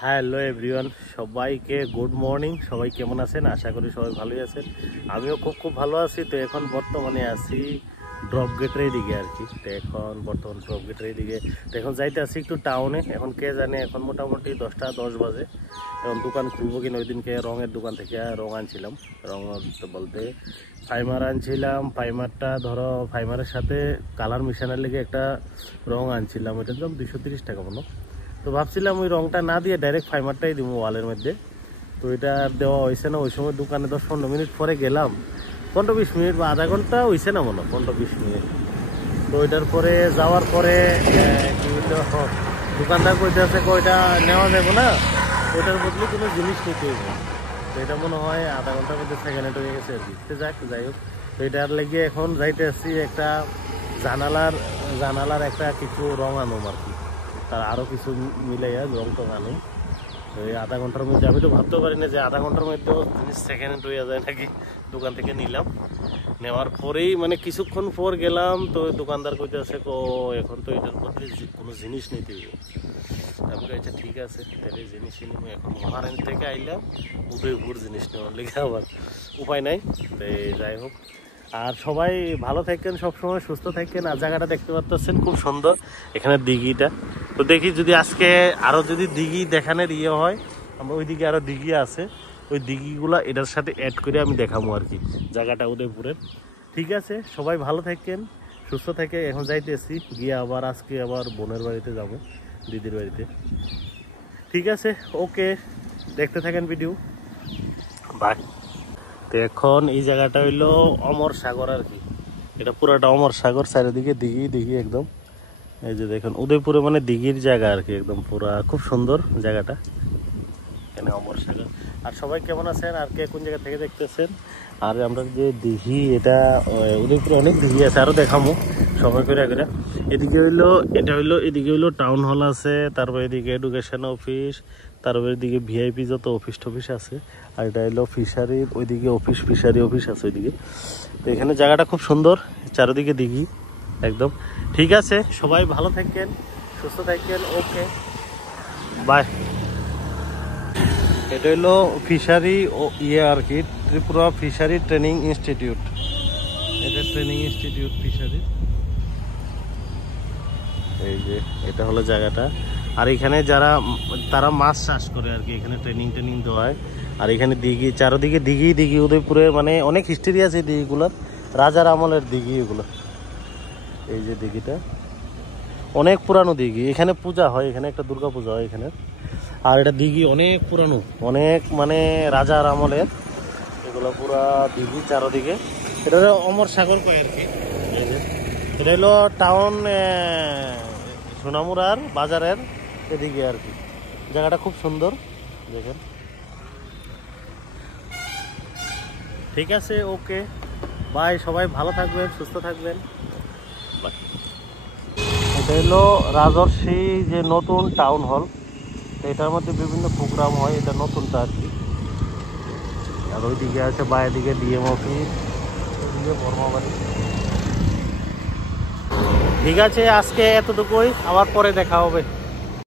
Hello everyone, সবাইকে good morning. সবাই কেমন আছেন? আশা করি সবাই ভালোই আছেন। আমিও খুব ভালো আছি। তো এখন বর্তমানে আছি ড্রপ গেটের দিকে আর কি। তো এখন বর্তমান ড্রপ গেটের দিকে, তো এখন যাইতে আছি একটু টাউনে। এখন কে জানে, এখন মোটামুটি 10টা 10 বাজে। এখন দোকান খুলবো কিনা, ওই দিনকে রঙের দোকান থেকে রং আনছিলাম। রং বলতে ফাইমার আনছিলাম। ফাইমারটা ধরো, ফাইমারের সাথে কালার মিশানোর লেগে একটা রং আনছিলাম, ওইটার দাম 230 টাকা মতো। তো ভাবছিলাম ওই রংটা না দিয়ে ডাইরেক্ট ফাইমারটাই দিব ওয়ালের মধ্যে। তো এটা আর দেওয়া হয়েছে না। ওই সময় দোকানে 10-15 মিনিট পরে গেলাম, 15-20 মিনিট বা আধা ঘন্টা হয়েছে না মনে হয়, 15-20 মিনিট। তো ওইটার পরে যাওয়ার পরে কি বলতে, দোকানদার কইতেছে ওইটা নেওয়া যাবে না, ওইটার বদলে কোনো জিনিস নিতে হবে। তো এটা মনে হয় আধা ঘন্টার মধ্যে সেকেন্ড হ্যান্ড হয়ে গেছে আর কি। তো যাই হোক, তো এটার লেগে এখন যাইতে আসছি একটা জানালার একটা কিছু রং আনুম আর কি। তার আরও কিছু মিলাইয়া রং টং আনুম। তো এই আধা ঘন্টার মধ্যে, আমি তো ভাবতেও পারি না যে আধা ঘন্টার মধ্যেও জিনিস সেকেন্ড হ্যান্ড হয়ে যায় নাকি। দোকান থেকে নিলাম, নেওয়ার পরেই মানে কিছুক্ষণ পর গেলাম, তো দোকানদার কইতেছে এখন তো এটার মধ্যে কোনো জিনিস নিতে হবে। তারপরে আচ্ছা ঠিক আছে, তাহলে জিনিসই নিব। এখন মহারানী থেকে আইলাম উদয়পুর জিনিস নেওয়ার লেগে, আবার উপায় নাই। তো যাই হোক, আর সবাই ভালো থাকেন, সবসময় সুস্থ থাকেন। আর জায়গাটা দেখতে পাচ্ছেন খুব সুন্দর, এখানে দিঘিটা। তো দেখি যদি আজকে আরও যদি দিঘি দেখানোর হয়, আমরা ওইদিকে আরও দিঘি আছে, ওই দিঘিগুলা এটার সাথে অ্যাড করে আমি দেখাবো আর কি জায়গাটা উদয়পুরের। ঠিক আছে, সবাই ভালো থাকেন, সুস্থ থাকে। এখন যাইতেছি গিয়ে আবার আজকে আবার বোনের বাড়িতে যাব, দিদির বাড়িতে। ঠিক আছে, ওকে, দেখতে থাকেন ভিডিও, বাই। তো এখন এই জায়গাটা হইলো অমর সাগর আর কি। এটা পুরাটা অমর সাগর, চারিদিকে দিঘি একদম। এই যে দেখুন, উদয়পুরে মানে দিঘির জায়গা আর কি, একদম পুরা খুব সুন্দর জায়গাটা। এখানে অমর সাগর। আর সবাই কেমন আছেন, আর কে কোন জায়গা থেকে দেখতেছেন? আর আমরা যে দিঘি, এটা উদয়পুরে অনেক দিঘি আছে, আরও দেখামো সময় করে। এদিকে হইলো, এদিকে হইলো টাউন হল আছে, তারপর এদিকে এডুকেশন অফিস, তারপর এদিকে ভিআইপি যত অফিস টফিস আছে। আর এটা হইলো ফিশারির ওইদিকে অফিস, ফিশারি অফিস আছে ওইদিকে। তো এখানে জায়গাটা খুব সুন্দর, চারিদিকে দিঘি একদম। ঠিক আছে, সবাই ভালো থাকেন, সুস্থ থাকেন, ওকে, বাই। এটা হলো ফিশারি আর কি, ত্রিপুরা ফিশারি ট্রেনিং ইনস্টিটিউট। এটা ট্রেনিং ইনস্টিটিউট ফিশারি। এই যে এটা হলো জায়গাটা। আর এখানে তারা মাছ চাষ করে আর কি, এখানে ট্রেনিং দেওয়া হয়। আর এখানে দিঘি, চারদিকে দিঘি উদয়পুরে মানে অনেক হিস্ট্রি আছে এই দিঘিগুলোর, রাজার আমলের দিঘি এগুলো। এই যে দিঘিটা অনেক পুরানো দিঘি, এখানে পূজা হয়, এখানে একটা দুর্গা পূজা হয় এখানে। আর এটা দিঘি অনেক পুরানো, অনেক মানে রাজার আমলের এগুলো, পুরা দিঘি চারদিকে। এটা হলো অমর সাগর কয় আর কি। এটা হলো টাউন সোনামুড়ার বাজারের এদিকে আর কি। জায়গাটা খুব সুন্দর দেখেন। ঠিক আছে, ওকে, বাই। সবাই ভালো থাকবেন, সুস্থ থাকবেন, বাই। এটা হলো রাজর্ষি যে নতুন টাউন হল, এটার মধ্যে বিভিন্ন প্রোগ্রাম হয়, এটা নতুনটা আর কি। আর ওইদিকে আছে বাইরের দিকে ডিএম অফিস, ওইদিকে বর্মাবাড়ি। ঠিক আছে, আজকে এতটুকুই, আবার পরে দেখা হবে।